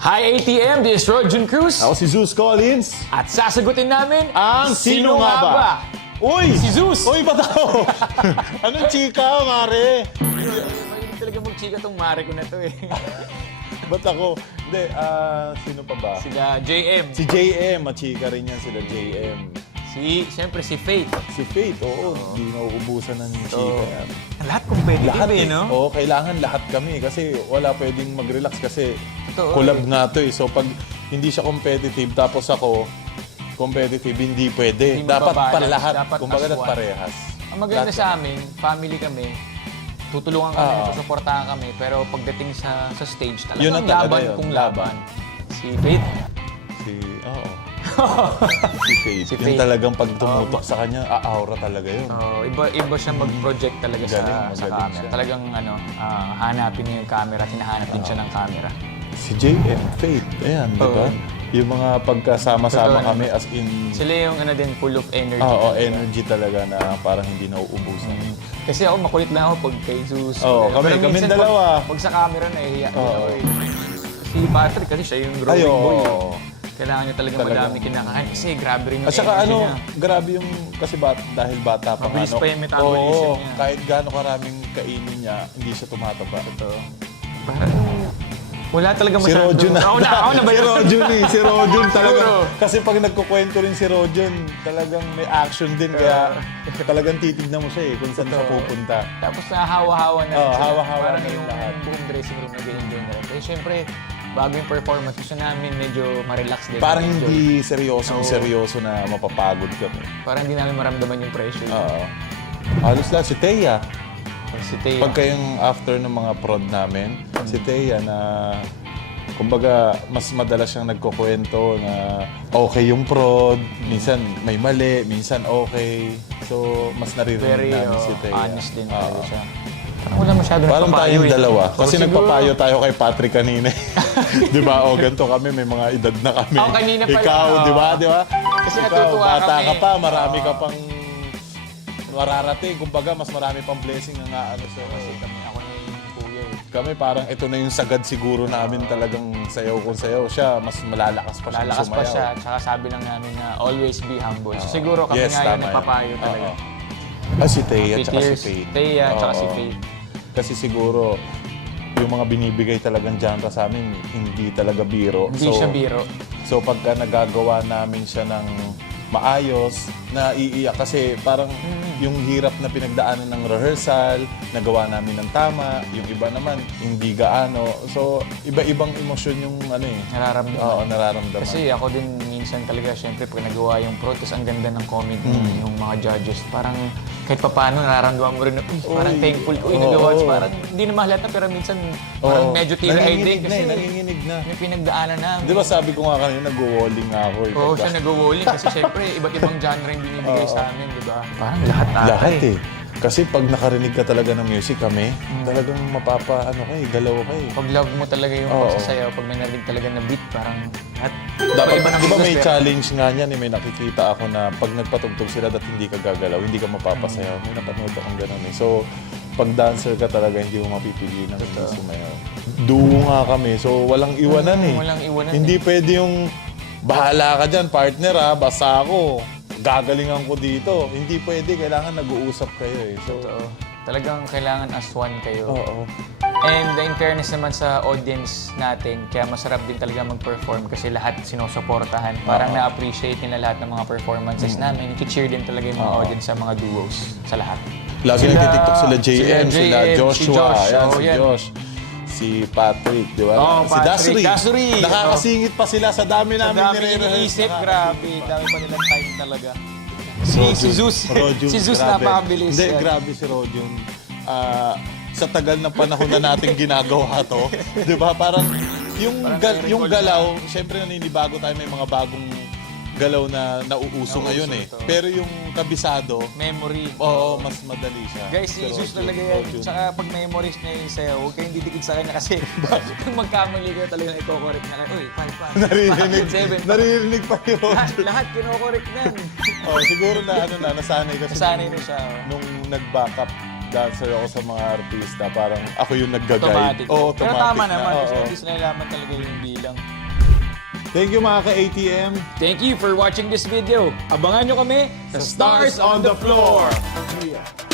Hi ATM, this is Rodjun Cruz. Ako si Zeus Collins. At sasagutin namin Ang Sino Nga Ba? Uy! Si Zeus! Uy, ba't ako? Anong chika, mare? Mahilig talaga mag-chika tong mare ko na to eh. Ba't ako? Hindi, sino pa ba? Sila JM. Si JM, machika rin yan sila JM. Siyempre si Faith. Si Faith, oo. Hindi nauubusan ng chika yan. Lahat competitive Lahat eh, eh. no? Oo, kailangan lahat kami kasi wala pwedeng mag-relax kasi Totoo, collab eh. nga to eh. So pag hindi siya competitive tapos ako competitive, hindi pwede. Hindi Dapat mababalance. lahat, Dapat kumbaga as one. parehas. Ang maganda Lahat sa amin, family kami, tutulungan kami, Oo. susuportahan kami, pero pagdating sa stage, Yun ang talagang talaga laban yun, kung laban. laban. Si Faith, Oo. Si Faith. Si Yung Faith. talagang pag tumutok sa kanya, aura talaga yun. iba siya mag-project talaga Galing, sa magaling camera. siya. Talagang hanapin niya yung camera at hinahanap din siya ng camera. Si JM, Faith, ayan, di ba? Oo. Yung mga pagkasama-sama Totoo. kami as in, Sila yung din, full of energy. energy talaga na parang hindi nauubusan. Kasi ako makulit lang ako pag kay Zeus. Oo, Pero kami minsan dalawa. Pag sa camera, nahihiya din Oo. ako eh. Si Patrick kasi siya yung growing Ay, boy. oo. Kailangan niya talaga madami kinakain. Kasi grabe rin yung At saka energy niya. grabe yung, kasi dahil bata pa Mabilis pa yung metabolism oo, niya. kahit gaano karaming kainin niya, hindi siya tumataba. Ito. Parang wala talaga Si masyado. Rodjun na. Ako na ba Si yun? Rodjun eh. Si Rodjun talaga. Siguro. Kasi pag nagkukwento rin si Rodjun, talagang may action din. Kaya talagang titignan mo siya eh kung saan siya pupunta. Tapos nahawa-hawa na rin Oo, sila. hawa-hawa Parang na rin yung lahat. buong dressing room nag-enjoy na rin. Kaya syempre, bago yung performance, gusto namin medyo ma-relax din. Parang ma-enjoy. hindi seryoso na mapapagod kami. Parang hindi namin maramdaman yung pressure. Oo. Halos lang si Thea. Si Teo. Pagka yung after ng mga prod namin, si Thea na kumbaga mas madalas siyang nagkukwento na okay yung prod, minsan may mali, minsan okay. So mas naririnig Very namin si Thea. honest din talaga Oo. siya. Parang wala masyado Parang nagpapayo tayong eh. dalawa. So, Kasi siguro- nagpapayo tayo kay Patrick kanina. Di ba? O, ganito kami. May mga edad na kami. Ako kanina pala. Ikaw, di ba? Di ba? Kasi Ikaw, natutuwa bata kami. ka pa. Marami ka pang mararating. Kumbaga, mas marami pang blessing na nga ano sa'yo. Kasi kami, ako na yung kuya eh. Kami parang ito na yung sagad siguro namin talagang sayaw kung sayaw. Siya, mas malalakas pa siya Lalakas pa sumayaw. siya. Tsaka sabi lang namin na always be humble. So siguro kami Yes, nga yung tama nagpapayo yan. talaga. Oo. Si Thea, Happy tsaka si tears. Faith. Thea, tsaka si Oo. Faith. Kasi siguro, yung mga binibigay talagang genre sa amin, hindi talaga biro. Hindi siya biro. So pagka nagagawa namin siya ng maayos, naiiyak kasi parang yung hirap na pinagdaanan ng rehearsal, nagawa namin ng tama, yung iba naman hindi gaano. So iba-ibang emosyon yung ano eh. Nararamdaman. Oo, nararamdaman. Kasi ako din minsan talaga, syempre pag nagawa yung pro, tapos ang ganda ng comment ng mga judges, parang kahit papaano nararamdaman mo rin na, parang Uy, thankful ko, oo. nagawa. Tapos parang hindi na mahalata, pero minsan parang Oo. medyo tira-eyed din. Nanginginig na Kasi eh, nanginginig na. may pinagdaanan namin. Di ba sabi ko nga kanina, nag-walling nga ako eh. Oo, Pagka- siya nag-walling kasi syempre iba't ibang genre yung binibigay Oo. sa amin, di ba? Parang lahat tayo. Lahat eh. Kasi pag nakarinig ka talaga ng music kami, talagang ano ka eh, galaw ka eh. Pag love mo talaga yung Oo. pagsasayaw, pag may narinig talaga na beat, parang lahat. Dapat, iba ng di ba biglas, may pero- challenge nga niyan eh, may nakikita ako na pag nagpatugtog sila at hindi ka gagalaw, hindi ka mapapasayaw. May napanood akong ganun eh. So, pag dancer ka talaga, hindi mo mapipili ng hindi sumayaw. Duo nga kami, so walang iwanan eh. Walang iwanan Hindi pwede yung, bahala ka dyan, partner ha, basta ako, gagalingan ko dito. Hindi pwede, kailangan nag-uusap kayo eh. So, Totoo. Talagang kailangan as one kayo. oo. And in fairness naman sa audience natin, kaya masarap din talaga mag-perform kasi lahat sinusuportahan. Parang na-appreciate nila lahat ng mga performances namin. I-cheer din talaga yung mga audience sa mga duos, sa lahat. Lagi nagtitiktok sila JM, sila sila JM, Joshua, si Josh. ayan, Oh, si yan. Josh, si Patrick, di ba? Oh, si Patrick, Dasri. Nakakasingit pa sila sa dami Ang namin dami nire-rehearse. iniisip, grabe. Dami pa nilang time talaga. Si Zeus. Rojun, Si Zeus grabe. napakabilis. Hindi, yan. grabe si Rojun. Sa tagal na panahon na natin ginagawa to, di ba? Parang yung galaw, syempre naninibago tayo, may mga bagong galaw na nauuso ngayon eh. ito. Pero yung kabisado, Memory. oo, mas madali siya. Guys, si Jesus talaga yan. Tsaka pag memories na yung sayo, huwag kayong didikit sa kanya kasi pag magkamali kayo talaga i-correct na kayo. Uy, 5 Naririnig pa ni lahat, Roger. lahat kino-correct na. Oh, siguro na nasanay kasi Nasanay na siya. nung nag-backup dancer ako sa mga artista. Parang ako yung nag-guide. Automatic. Oo, Pero automatic tama na. naman kasi Oo. hindi sila nalaman talaga yung bilang. Thank you mga ka-ATM. Thank you for watching this video. Abangan nyo kami Sa Stars on the Floor. Yeah.